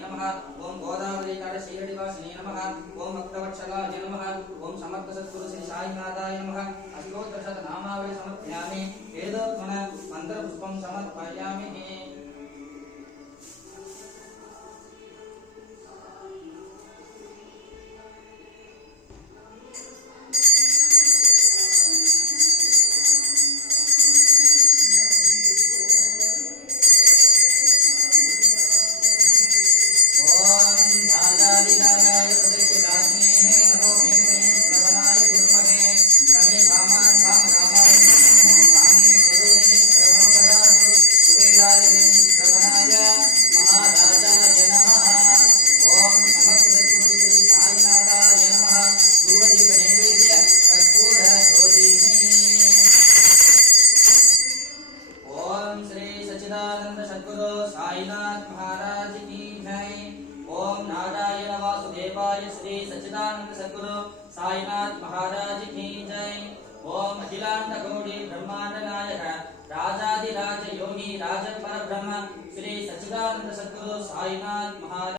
नमः ओम गोदावरी तट श्रीहरिवासिने नमः ओम भक्तवत्सलाय नमः ओम समर्थ सद्गुरु श्री साईनाथाय नमः अष्टोत्तरशत नामावली समर्पयामि वेदोत्मन मंत्रपुष्पं समर्पयामि। साईनाथ महाराज की जय। ओम नारायण वासुदेवाय श्री सच्चिदानंद सद्गुरु साईनाथ महाराज की जय। ओम अखिलांड कोटि ब्रह्मांड नायक राजाधिराज योगी राज परब्रह्म श्री सच्चिदानंद सद्गुरु साईनाथ महाराज